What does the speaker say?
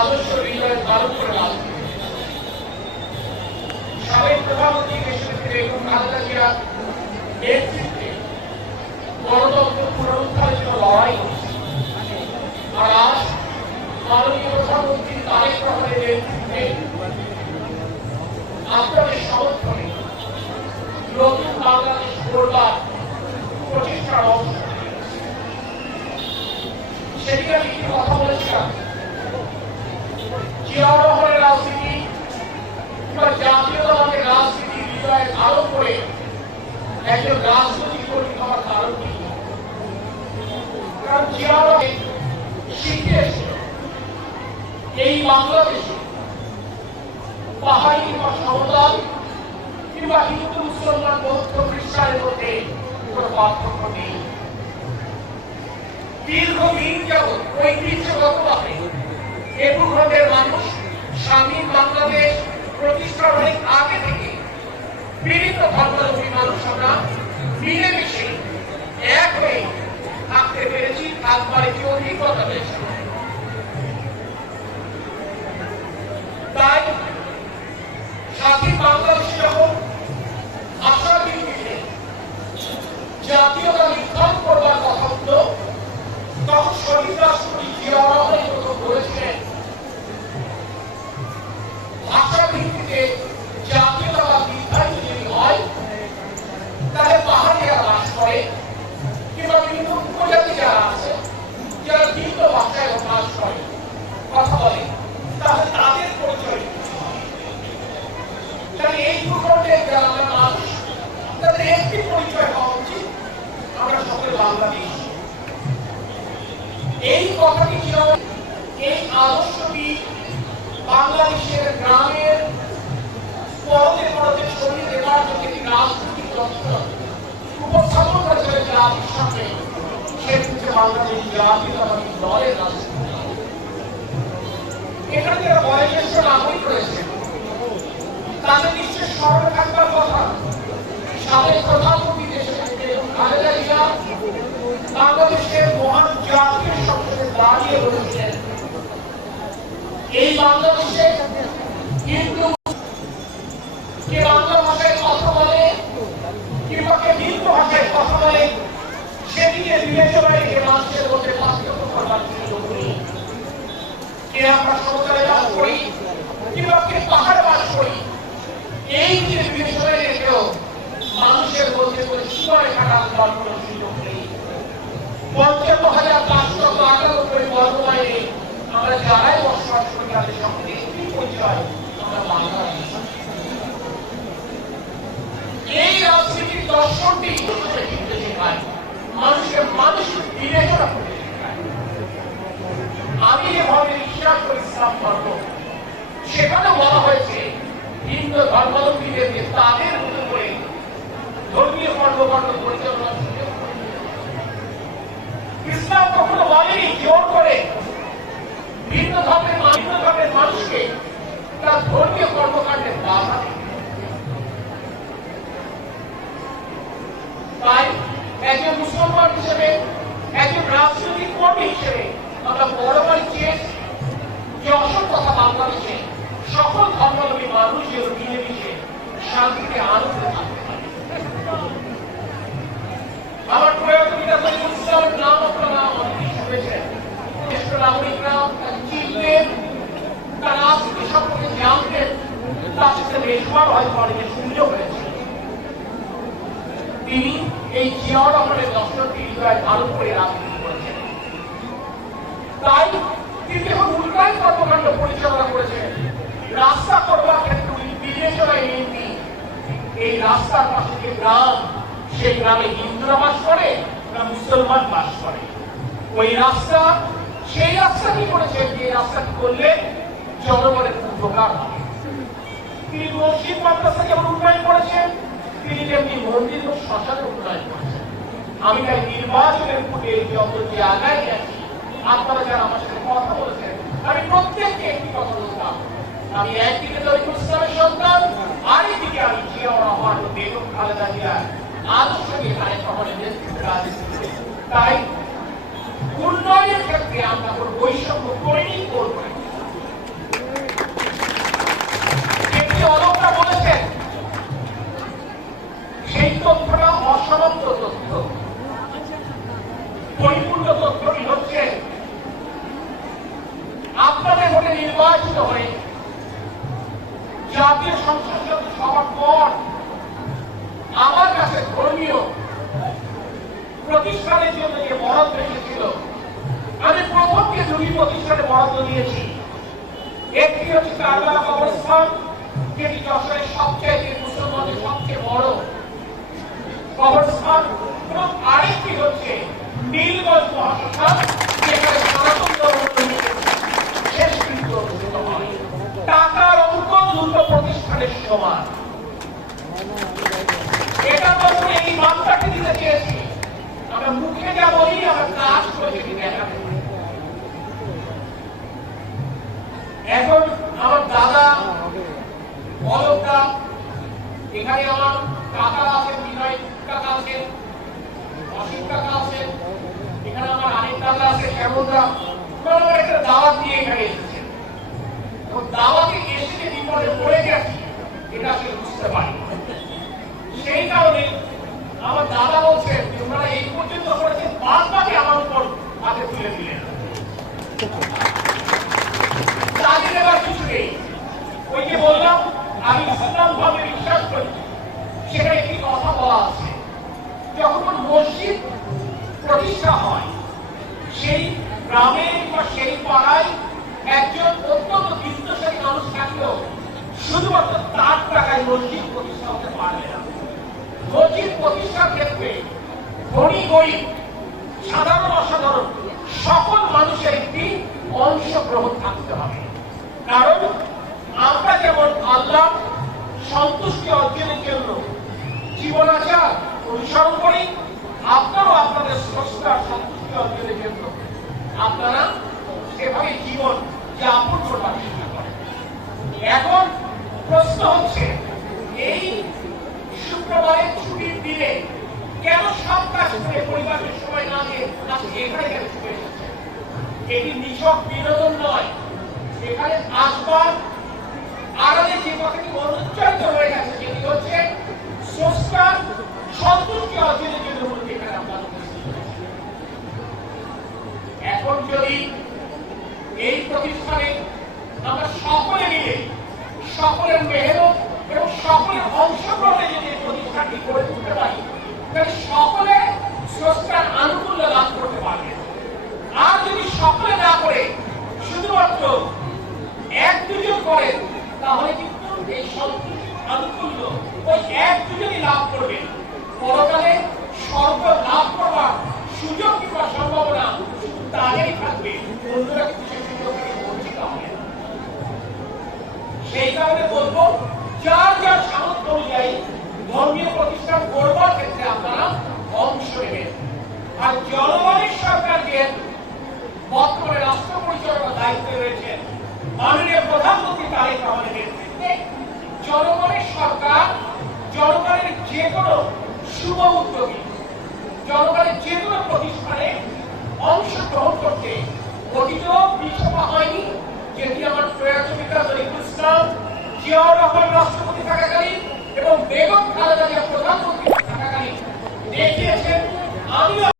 আদর্শ হৃদয়ে ধারণ করে রাখবে। সাবেক প্রধানমন্ত্রী দেশনেত্রী বেগম খালেদা জিয়ার নেতৃত্বে গণতন্ত্র পুনরুদ্ধারের জন্য লড়াই হচ্ছে। আর আজ মাননীয় প্রধানমন্ত্রী তারেক রহমানের নেতৃত্বে আপনাদের সমর্থনে নতুন বাংলাদেশ গড়বার প্রচেষ্টার অংশ। সেদিকে আমি একটি কথা বলেছিলাম, জিয়াউর রহমানের রাজনীতি কিংবা জাতীয়তাবাদের রাজনীতি হৃদয়ে ধারণ করে একজন রাজনৈতিক কর্মী হওয়ার কারণ কি? কারণ জিয়াউর রহমান শিখে এসে এই বাংলাদেশে পাহাড়ি কিংবা সমতল কিংবা হিন্দু মুসলমান বৌদ্ধ খ্রিস্টানের মধ্যে কোনো পার্থক্য নেই। দীর্ঘদিন যাবৎ ঐতিহ্যগতভাবে এ ভূখণ্ডের মানুষ স্বাধীন বাংলাদেশ প্রতিষ্ঠার অনেক আগে থেকে বিভিন্ন ধর্মাবলম্বী মানুষ আমরা মিলেমিশে এক হয়ে থাকতে পেরেছি, থাকবার একটি অভিজ্ঞতা পেয়েছি। তাই স্বাধীন বাংলাদেশ যখন ভাষার ভিত্তিতে জাতীয়তা নির্ধারণ করবার কথা উঠল, তখন শহীদ রাষ্ট্রপতি জিয়াউর রহমান প্রথম বলেছিলেন ভাষা ভিত্তিতে জাতীয়তাবাদ নির্ধারিত যদি হয় তাহলে পাহাড়িরা বাস করে কিংবা বিভিন্ন উপজাতি যারা আছে যারা ভিন্ন ভাষায় বাস করে কথা বলে, তাহলে তাদের পরিচয় তাহলে এই ভূখণ্ডের যারা মানুষ তাদের একটি পরিচয় হওয়া উচিত, আমরা সকলে বাংলাদেশ। এই কথাটি এই আদর্শটি বাংলাদেশের গ্রামের পরতে পরতে ছড়িয়ে দেওয়ার জন্য একটি রাজনৈতিক দর্শন উপস্থাপন করেছিলেন জাতির সামনে। সে হচ্ছে বাংলাদেশ জাতীয়তাবাদী দলের রাজনীতি। এখানে যারা বয়োজ্যেষ্ঠ নাগরিক রয়েছে তাদের নিশ্চয় স্মরণে থাকবার কথা, সাবেক প্রধানমন্ত্রী দেশনেত্রী খালেদা জিয়া বাংলাদেশের মহান জাতীয় সংসদে দাঁড়িয়ে বলেছিলেন এই বাংলাদেশে হিন্দু কে বাংলা ভাষায় কথা বলে কিংবা কে হিন্দু ভাষায় কথা বলে সেদিকে বিবেচনায় রেখে মানুষের মধ্যে পার্থক্য করবার সুযোগ নেই। কে আমরা সমতলে বাস করি কিংবা কে পাহাড়ে বাস করি, এই যে বিবেচনায় রেখেও মানুষের মধ্যে কোনো সীমারেখা রাখবার কোনো সুযোগ নেই। ৫৫,৫৯৮ বর্গমাইলে আমরা যারাই বসবাস করি তাদের সঙ্গে একটি পরিচয়, আমরা বাংলাদেশ। এই রাজনীতির দর্শনটি মানুষের মানসিক বিবেচনা করে শেখায়। আমি যেভাবে বিশ্বাস করি ইসলাম ধর্ম, সেখানে বলা হয়েছে হিন্দু ধর্মাবলম্বীদেরকে তাদের মতো করে ধর্মীয় কর্মকাণ্ড পরিচালনা সুযোগ করে। ইসলাম কখনো বলেনি জোর করে ভিন্ন ধর্মের মানুষকে তার ধর্মীয় কর্মকাণ্ডে বাধা দেয়। তাই একজন মুসলমান হিসেবে, একজন রাজনৈতিক কর্মী হিসেবে আমরা বড়বাড়ি চেয়েছি যে অসল কথা বাংলাদেশে সকল ধর্মাবলম্বী মানুষ যেন মিলেমিশে শান্তিতে আনন্দে থাকতে পারে। আমার প্রয়াত পিতা তরিকুল ইসলামের নাম আপনারা অনেকেই শুনেছেন। জ্যেষ্ঠ নাগরিকরা চিনতেন, তার রাজনীতি সম্পর্কে জানতেন, তার সাথে মেশবার হয়তো অনেকে সুযোগ হয়েছে। তিনি এই জিয়াউর রহমানের দর্শনটি হৃদয়ে ধারণ করে রাজনীতি করেছেন। তাই তিনি যখন উল্টায় কর্মকাণ্ড পরিচালনা করেছেন, রাস্তা করবার ক্ষেত্রে বিবেচনায় নেননি এই রাস্তার পাশে যে গ্রাম, সেই গ্রামে হিন্দুরা বাস করে না মুসলমান বাস করে। ওই রাস্তা, সেই রাস্তা কি করেছেন যে রাস্তাটি করলে জনগণের উপকার হবে। তিনি মসজিদ মাদ্রাসা যেমন উন্নয়ন করেছেন, তিনি যেমনি মন্দির ও শ্মশানের উন্নয়ন করেছেন। আমি তাই নির্বাচনের পূর্বে যত যে আগায় গেছি, আপনারা যারা আমার সাথে কথা বলেছেন, আমি প্রত্যেককে একটি কথা বলতাম, আমি একদিকে তরিকুল ইসলামের সন্তান, আরেকদিকে আমি জিয়াউর রহমান ও বেগম খালেদা জিয়ার আদর্শকে তারেক রহমানের নেতৃত্বে রাজনীতি। তাই উন্নয়নের ক্ষেত্রে আমরা কোনো বৈষম্য করিনি, করব না। কবরস্থান এবং আরেকটি হচ্ছে নীলগঞ্জ মহাশ্মশান, যেখানে সনাতন ধর্মের শেষকৃত্য অনুষ্ঠিত হয়। টাকার অঙ্ক দুটো প্রতিষ্ঠানের সমান। এটা তো এই বার্তাটি দিতে চেয়েছি, আমরা মুখে যা বলি আমরা কাজ করে যেটি দেখাতে। এখন আমার দাদা বলকা, এখানে আমার কাকা আছেন, বিনয় কাকা আছেন, অসীম কাকা আছেন, এখানে আমার আরেক কাকা আছে শ্যামলদা, আমার একটা দাওয়াত দিয়ে এখানে এসেছেন। এবং দাওয়াতে এসে যে বিপদে পড়ে গেছি এটা আসলে বুঝতে পারি। সেই কারণে আমার দাদা বলছেন যে ওনারা এই পর্যন্ত করেছেন, বাদ বাকি আমার উপর হাতে তুলে দিলেন। তাদের এবার কিছু নেই। ওই যে বললাম আমি ইসলাম ভাবে বিশ্বাস করি, সেখানে একটি কথা বলা আছে, যখন মসজিদ প্রতিষ্ঠা হয় সেই গ্রামে বা সেই পাড়ায় একজন অত্যন্ত বিত্তশালী মানুষ থাকলেও শুধুমাত্র তার টাকায় মসজিদ প্রতিষ্ঠা হতে পারবে না। মসজিদ প্রতিষ্ঠার ক্ষেত্রে ধনী গরিব, সাধারণ অসাধারণ সকল মানুষের একটি অংশগ্রহণ থাকতে হবে। কারণ আমরা যেমন আল্লাহ সন্তুষ্টি অর্জনের জন্য জীবনাচার অনুসরণ করি, আপনারাও আপনাদের স্রষ্টার সন্তুষ্টি অর্জনের জন্য আপনারা সেভাবে জীবন যাপন করবার চেষ্টা করেন। এখন প্রশ্ন হচ্ছে, এই শুক্রবারের ছুটির দিনে কেন সব কাজ করে পরিবারের সময় না দিয়ে এখানে কেন চলে এসেছে? এটি নিছক বিনোদন নয়, এখানে আসবার আড়ালে যে কথাটি অনুচ্চারিত হয়ে গেছে সেটি হচ্ছে স্রষ্টার সন্তুষ্টি অর্জনের জন্য মূলত এখানে আপনার। এখন যদি এই প্রতিষ্ঠানে আমরা সকলে মিলে সকলের মেহনত এবং সকলের অংশগ্রহণে যদি এই প্রতিষ্ঠানটি গড়ে তুলতে পারি, তাহলে সকলে স্রষ্টার আনুকূল্য লাভ করতে পারবে। আর যদি সকলে না করে শুধুমাত্র এক দুজন করেন, তাহলে কিন্তু এই সন্তুষ্টি আনুকূল্য ওই এক দুজনই লাভ করবে। পরকালে স্বর্গ লাভ করবার সুযোগ কিংবা সম্ভাবনা শুধু তাদেরই থাকবে, অন্যরা কিন্তু সেই সুযোগ থেকে বঞ্চিত হবে। সেই কারণে বলবো, যার যার সামর্থ্য অনুযায়ী ধর্মীয় প্রতিষ্ঠান করবার ক্ষেত্রে আপনারা অংশ নেবেন। আর জনগণের সরকার যেহেতু বর্তমানে রাষ্ট্র পরিচালনার দায়িত্বে রয়েছেন মাননীয় প্রধানমন্ত্রী তারেক রহমানের নেতৃত্বে, জনগণের সরকার জনগণের যে কোনো শুভ উদ্যোগে, জনগণের যে কোনো প্রতিষ্ঠানে অংশগ্রহণ করতে অতীতেও পিছপা হয়নি। যেটি আমার প্রয়াত পিতা শরীফুল ইসলাম জিয়াউর রহমান রাষ্ট্রপতি থাকাকালীন এবং বেগম খালেদা জিয়া প্রধানমন্ত্রী থাকাকালীন দেখিয়েছেন। আমি